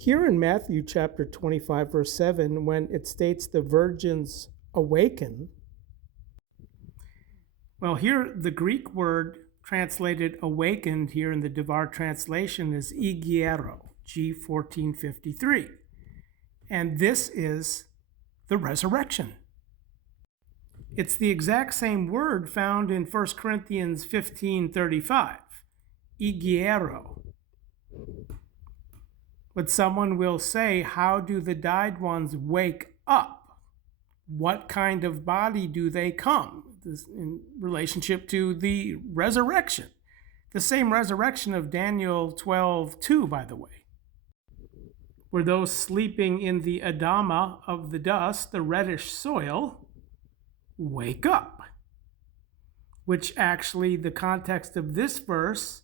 Here in Matthew chapter 25, verse 7, when it states the virgins awaken, well, here the Greek word translated awakened here in the Devar translation is igiero, G1453. And this is the resurrection. It's the exact same word found in 1 Corinthians 15:35, igiero. But someone will say, how do the died ones wake up? What kind of body do they come? This in relationship to the resurrection. The same resurrection of Daniel 12:2, by the way. Where those sleeping in the Adama of the dust, the reddish soil, wake up. Which actually the context of this verse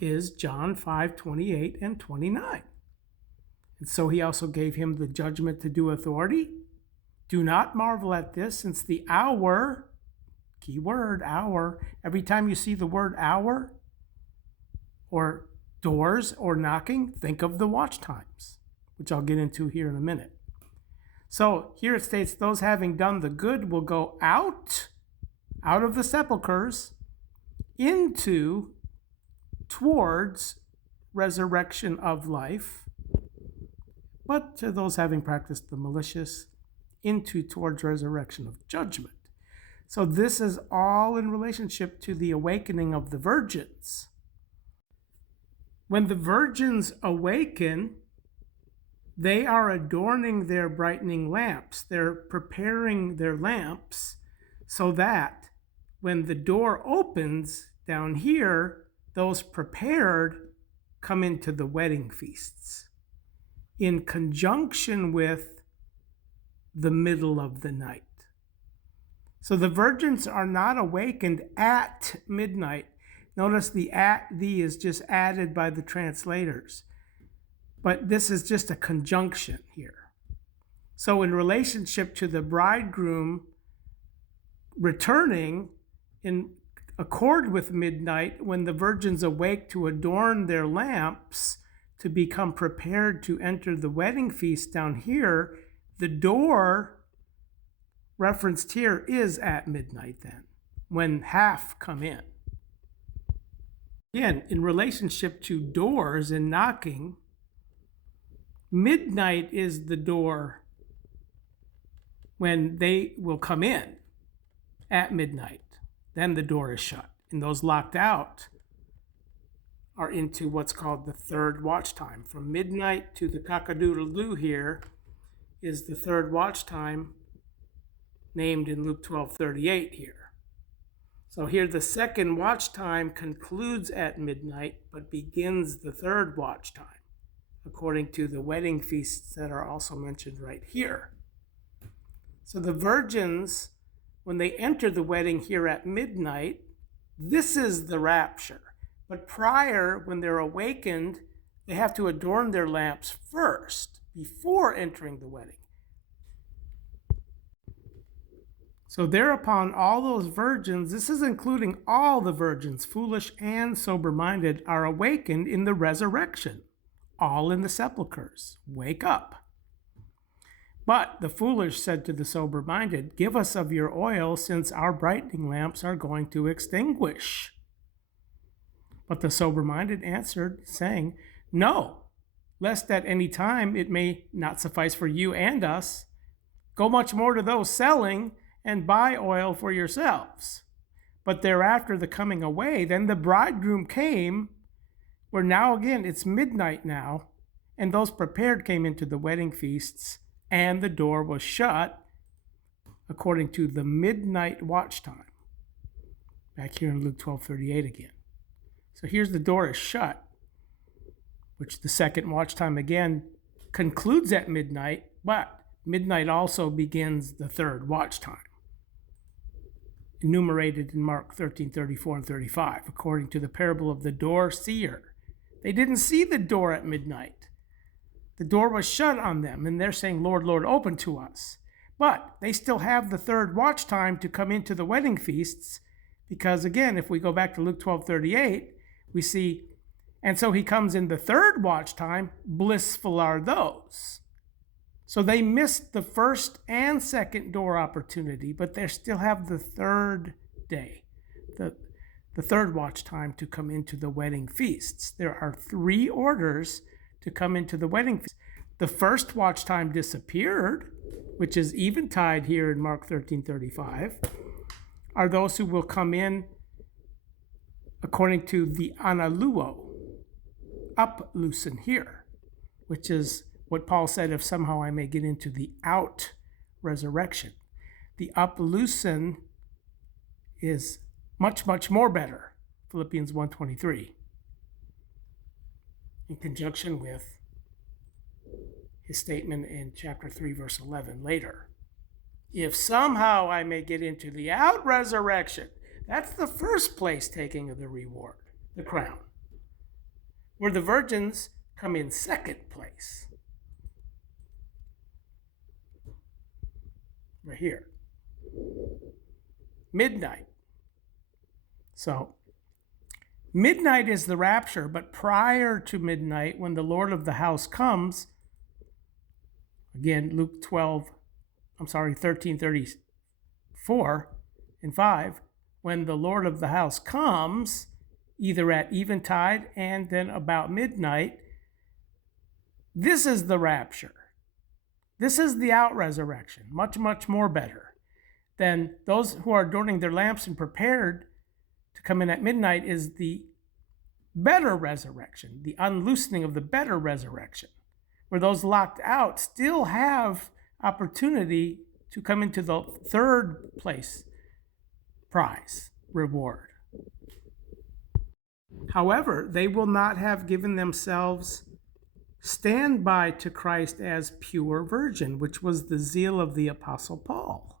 is John 5:28 and 29. And so he also gave him the judgment to do authority. Do not marvel at this, since the hour, key word, hour, every time you see the word hour or doors or knocking, think of the watch times, which I'll get into here in a minute. So here it states, those having done the good will go out of the sepulchres towards resurrection of life, but to those having practiced the malicious, towards resurrection of judgment. So this is all in relationship to the awakening of the virgins. When the virgins awaken, they are adorning their brightening lamps. They're preparing their lamps so that when the door opens down here, those prepared come into the wedding feasts in conjunction with the middle of the night. So the virgins are not awakened at midnight. Notice the is just added by the translators. But this is just a conjunction here. So in relationship to the bridegroom returning in accord with midnight, when the virgins awake to adorn their lamps, to become prepared to enter the wedding feast down here, the door referenced here is at midnight then, when half come in. Again, in relationship to doors and knocking, midnight is the door when they will come in at midnight. Then the door is shut. And those locked out are into what's called the third watch time. From midnight to the cock-a-doodle-doo here is the third watch time named in Luke 12:38 here. So here the second watch time concludes at midnight, but begins the third watch time, according to the wedding feasts that are also mentioned right here. So the virgins, when they enter the wedding here at midnight, this is the rapture. But prior, when they're awakened, they have to adorn their lamps first, before entering the wedding. So thereupon all those virgins, this is including all the virgins, foolish and sober-minded, are awakened in the resurrection, all in the sepulchres. Wake up. But the foolish said to the sober-minded, give us of your oil, since our brightening lamps are going to extinguish. But the sober-minded answered, saying, no, lest at any time it may not suffice for you and us. Go much more to those selling, and buy oil for yourselves. But thereafter the coming away, then the bridegroom came, where now again it's midnight now, and those prepared came into the wedding feasts, and the door was shut, according to the midnight watch time. Back here in Luke 12:38 again. So here's the door is shut, which the second watch time again concludes at midnight, but midnight also begins the third watch time, enumerated in Mark 13:34 and 35, according to the parable of the door seer. They didn't see the door at midnight. The door was shut on them, and they're saying, Lord, Lord, open to us. But they still have the third watch time to come into the wedding feasts, because again, if we go back to Luke 12:38, we see And so he comes in the third watch time, blissful are those. So they missed the first and second door opportunity, but they still have the third day, the third watch time to come into the wedding feasts. There are 3 orders to come into the wedding feast. The first watch time disappeared, which is eventide here in Mark 13:35, are those who will come in according to the analuo, up loosen here, which is what Paul said, if somehow I may get into the out resurrection. The up loosen is much, much more better, Philippians 1:23, in conjunction with his statement in chapter 3, verse 11 later. If somehow I may get into the out resurrection, that's the first place taking of the reward, the crown, where the virgins come in second place. Right here. Midnight. So, midnight is the rapture, but prior to midnight, when the Lord of the house comes, again, Luke 13:34 and 5, when the Lord of the house comes, either at eventide and then about midnight, this is the rapture. This is the out resurrection, much, much more better than those who are adorning their lamps and prepared to come in at midnight is the better resurrection, the unloosening of the better resurrection, where those locked out still have opportunity to come into the third place prize, reward. However, they will not have given themselves standby to Christ as pure virgin, which was the zeal of the Apostle Paul.